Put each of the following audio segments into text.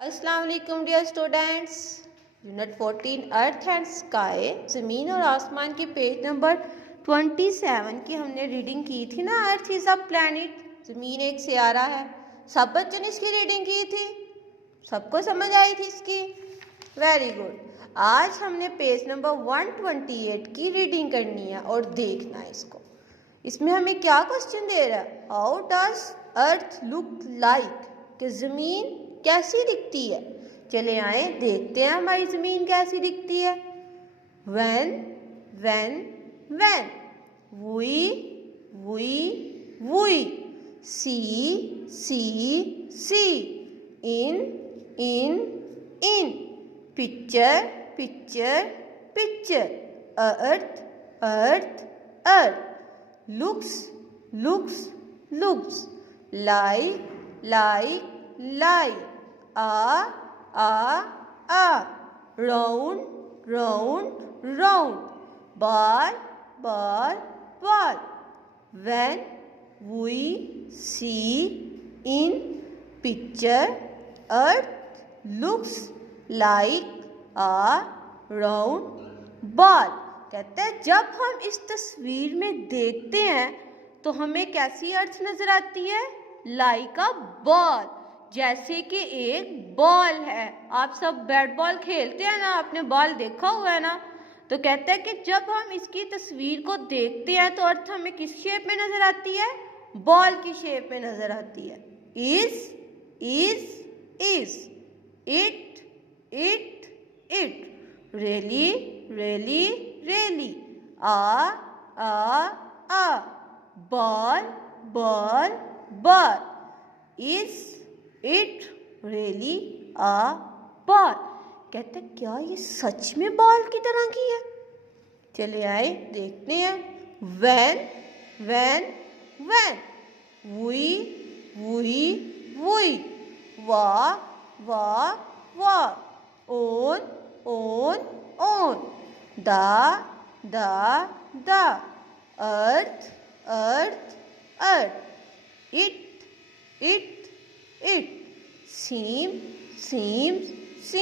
अस्सलाम वालेकुम dear students. Unit 14 earth and sky, ज़मीन और आसमान के पेज नंबर 27 की हमने रीडिंग की थी ना। अर्थ इज़ अ प्लैनेट, ज़मीन एक सियारा है। सब बच्चों ने इसकी रीडिंग की थी, सबको समझ आई थी इसकी। Very good. आज हमने पेज नंबर 128 की रीडिंग करनी है और देखना है इसको। इसमें हमें क्या क्वेश्चन दे रहा है, how does earth look like, कि ज़मीन कैसी दिखती है। चले आए देखते हैं हमारी ज़मीन कैसी दिखती है। when when we see in picture earth looks like a round ball. When we see in picture earth looks like a round ball, कहते हैं जब हम इस तस्वीर में देखते हैं तो हमें कैसी अर्थ नजर आती है, लाइक अ बॉल, जैसे कि एक बॉल है। आप सब बैट बॉल खेलते हैं ना, आपने बॉल देखा हुआ है ना। तो कहते हैं कि जब हम इसकी तस्वीर को देखते हैं तो अर्थ हमें किस शेप में नजर आती है, बॉल की शेप में नजर आती है। Is it really a ball is it really a ball, कहते क्या ये सच में बॉल की तरह की है। चले आए देखते हैं। when we wa on the earth it seems to be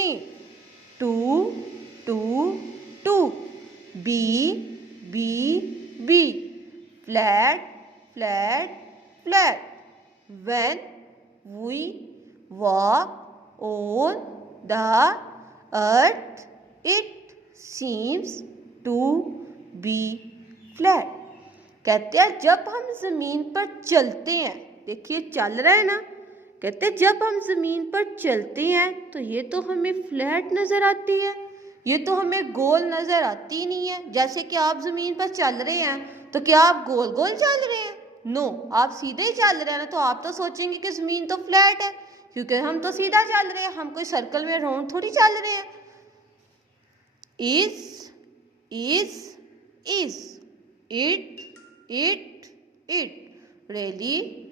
flat. When we walk on the earth it seems to be flat, कहते हैं जब हम जमीन पर चलते हैं, देखिए चल रहा है ना, कहते हैं जब हम जमीन पर चलते हैं तो ये तो हमें फ्लैट नजर आती है, ये तो हमें गोल नजर आती नहीं है। जैसे कि आप जमीन पर चल रहे हैं तो क्या आप गोल गोल चल रहे हैं? नो, आप सीधे ही चल रहे हैं ना, तो आप तो सोचेंगे कि जमीन तो फ्लैट है, क्योंकि हम तो सीधा चल रहे हैं, हम कोई सर्कल में राउंड थोड़ी चल रहे हैं। is it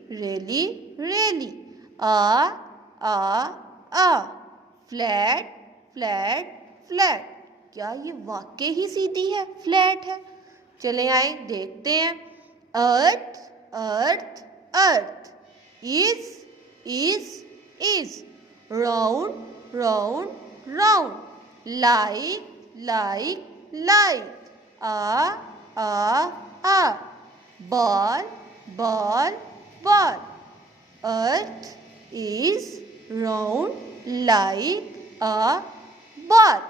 really a flat, क्या ये वाकई ही सीधी है, फ्लैट है। चले आए देखते हैं। अर्थ is round like a ball. Earth is round like a ball,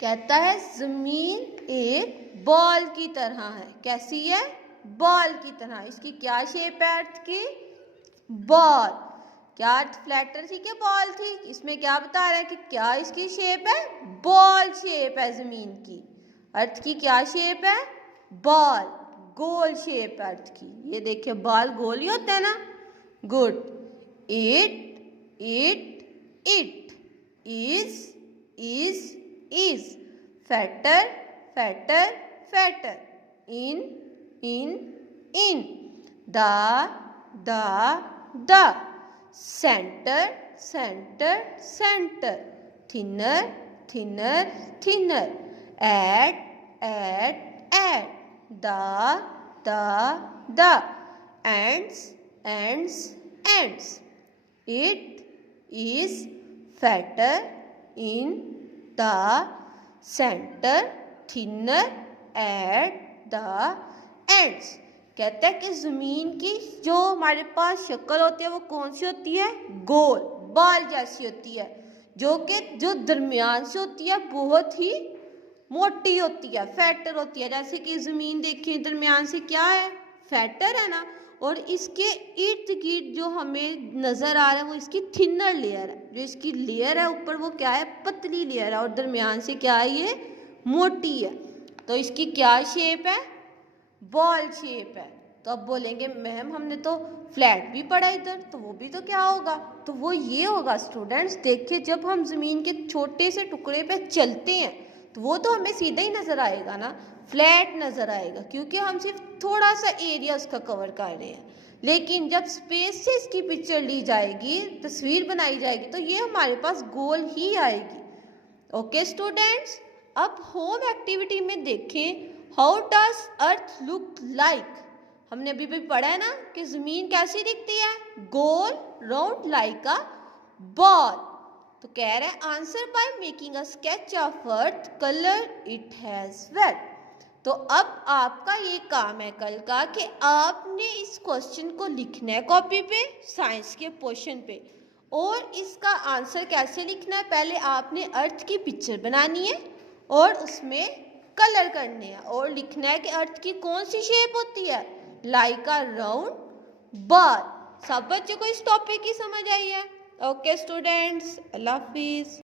कहता है जमीन एक बॉल की तरह है। कैसी है? बॉल की तरह। इसकी क्या शेप है अर्थ की? बॉल। क्या अर्थ फ्लैटर थी कि बॉल थी? इसमें क्या बता रहा है कि क्या इसकी शेप है? बॉल शेप है जमीन की। अर्थ की क्या शेप है? बॉल, गोल शेप है अर्थ की। ये देखिए बॉल गोल ही होता है ना। Good. It is fatter in the center thinner at the ends. It is fatter in the center, thinner at the ends। कहता है कि ज़मीन की जो हमारे पास शक्ल होती है वो कौन सी होती है? गोल, बाल जैसी होती है, जो दरमियान से होती है बहुत ही मोटी होती है, फैटर होती है। जैसे कि ज़मीन देखिए दरमियान से क्या है? फैटर है ना। और इसके इर्द गिर्द जो हमें नज़र आ रहा है वो इसकी थिनर लेयर है। जो इसकी लेयर है ऊपर वो क्या है? पतली लेयर है। और दरमियान से क्या है? ये मोटी है। तो इसकी क्या शेप है? बॉल शेप है। तो अब बोलेंगे मैम हमने तो फ्लैट भी पढ़ा इधर, तो वो भी तो क्या होगा? तो वो ये होगा स्टूडेंट्स, देखिए जब हम ज़मीन के छोटे से टुकड़े पे चलते हैं तो वो तो हमें सीधा ही नज़र आएगा ना, फ्लैट नज़र आएगा, क्योंकि हम सिर्फ थोड़ा सा एरिया उसका कवर कर रहे हैं। लेकिन जब स्पेस से इसकी पिक्चर ली जाएगी, तस्वीर बनाई जाएगी, तो ये हमारे पास गोल ही आएगी। ओके स्टूडेंट्स, अब होम एक्टिविटी में देखें how does earth look like. हमने अभी भी पढ़ा है ना कि ज़मीन कैसी दिखती है? गोल, राउंड, लाइक अ बॉल। तो कह रहे हैं answer by making a sketch of earth, colour it has weight. तो अब आपका ये काम है कल का कि आपने इस क्वेश्चन को लिखना है कॉपी पे, साइंस के क्वेश्चन पे। और इसका आंसर कैसे लिखना है? पहले आपने अर्थ की पिक्चर बनानी है और उसमें कलर करने हैं और लिखना है कि अर्थ की कौन सी शेप होती है? लाइक अ राउंड बॉल। सब बच्चों को इस टॉपिक की समझ आई है? ओके स्टूडेंट्स, अल्लाह हाफिज़।